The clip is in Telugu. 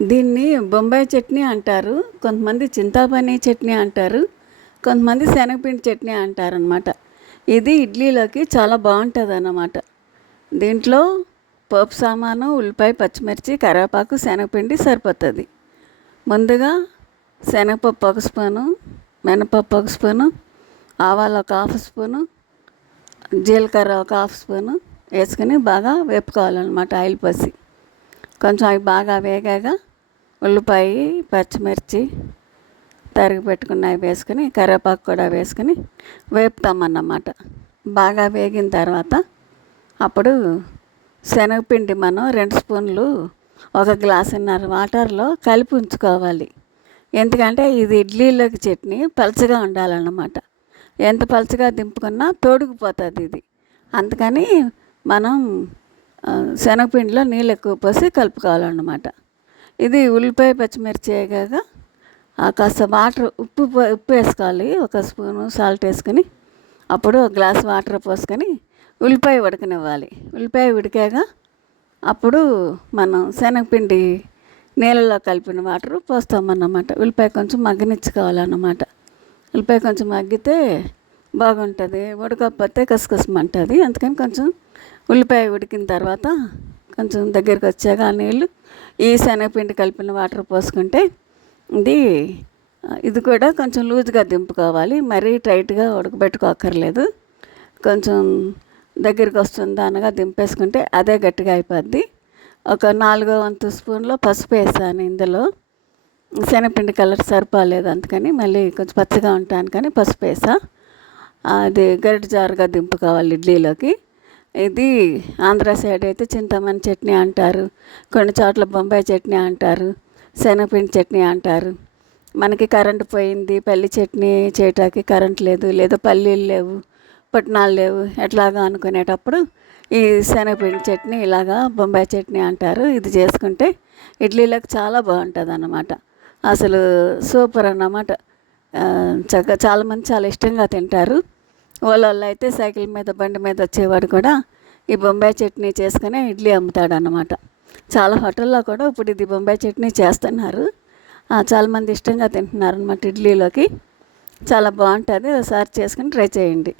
దీన్ని బొంబాయి చట్నీ అంటారు. కొంతమంది చింతాపని చట్నీ అంటారు. కొంతమంది శనగపిండి చట్నీ అంటారనమాట. ఇది ఇడ్లీలోకి చాలా బాగుంటుందన్నమాట. దీంట్లో పోపు సామాను, ఉల్లిపాయ, పచ్చిమిర్చి, కరివేపాకు, శనగపిండి సరిపోతుంది. ముందుగా శనగపప్పు ఒక స్పూను, మినపప్పు ఒక స్పూను, ఆవాలు ఒక హాఫ్ స్పూను, జీలకర్ర ఒక హాఫ్ స్పూను వేసుకుని బాగా వేపుకోవాలన్నమాట ఆయిల్ పోసి. కొంచెం అవి బాగా వేగాక ఉల్లిపాయ, పచ్చిమిర్చి తరిగి పెట్టుకున్నవి వేసుకుని, కరివేపాకు కూడా వేసుకుని వేపుతామన్నమాట. బాగా వేగిన తర్వాత అప్పుడు శనగపిండి మనం 2 స్పూన్లు ఒక గ్లాసున్నర వాటర్లో కలిపి ఉంచుకోవాలి. ఎందుకంటే ఇది ఇడ్లీలోకి చట్నీ పలచగా ఉండాలన్నమాట. ఎంత పలచగా దింపుకున్నా తోడుకుపోతుంది ఇది. అందుకని మనం శనగపిండిలో నీళ్ళు ఎక్కువ పోసి కలుపుకోవాలన్నమాట. ఇది ఉల్లిపాయ, పచ్చిమిర్చి వేగాక కాస్త వాటర్ ఉప్పు వేసుకోవాలి. 1 స్పూను సాల్ట్ వేసుకొని అప్పుడు 1 గ్లాస్ వాటర్ పోసుకొని ఉల్లిపాయ ఉడకనివ్వాలి. ఉల్లిపాయ ఉడికాక అప్పుడు మనం శనగపిండి నీళ్ళలో కలిపిన వాటర్ పోస్తామన్నమాట. ఉల్లిపాయ కొంచెం మగ్గనిచ్చుకోవాలన్నమాట. ఉల్లిపాయ కొంచెం మగ్గితే బాగుంటుంది, ఉడకపోతే కసకసమంటుంది. అందుకని కొంచెం ఉల్లిపాయ ఉడికిన తర్వాత కొంచెం దగ్గరికి వచ్చాక ఆ నీళ్ళు ఈ శనగపిండి కలిపిన వాటర్ పోసుకుంటే ఇది కూడా కొంచెం లూజ్గా దింపుకోవాలి. మరీ టైట్గా ఉడకబెట్టుకోక్కర్లేదు. కొంచెం దగ్గరికి వస్తుంది అనగా దింపేసుకుంటే అదే గట్టిగా అయిపోద్ది. ఒక 4వ స్పూన్లో పసుపు వేసాను ఇందులో. శనగపిండి కలర్ సరిపోలేదు, అందుకని మళ్ళీ కొంచెం పచ్చగా ఉంటాను కానీ పసుపు వేసా. అది గరిటె జారుగా దింపుకోవాలి ఇడ్లీలోకి. ఇది ఆంధ్ర సైడ్ అయితే చింతమని చట్నీ అంటారు, కొన్ని చోట్ల బొంబాయి చట్నీ అంటారు, శనగపిండి చట్నీ అంటారు. మనకి కరెంటు పోయింది, పల్లి చట్నీ చేయటానికి కరెంట్ లేదు, లేదా పల్లీలు లేవు, పుట్నాలు లేవు, ఎట్లాగా అనుకునేటప్పుడు ఈ శనగపిండి చట్నీ ఇలాగా బొంబాయి చట్నీ అంటారు. ఇది చేసుకుంటే ఇడ్లీలకు చాలా బాగుంటుంది అన్నమాట. అసలు సూపర్ అన్నమాట. చాలామంది చాలా ఇష్టంగా తింటారు. వాళ్ళు అయితే సైకిల్ మీద, బండి మీద వచ్చేవాడు కూడా ఈ బొంబాయి చట్నీ చేసుకుని ఇడ్లీ అమ్ముతాడు అన్నమాట. చాలా హోటల్లో కూడా ఇప్పుడు ఇది బొంబాయి చట్నీ చేస్తున్నారు. చాలామంది ఇష్టంగా తింటున్నారు అన్నమాట ఇడ్లీలోకి. చాలా బాగుంటుంది. ఒకసారి చేసుకుని ట్రై చేయండి.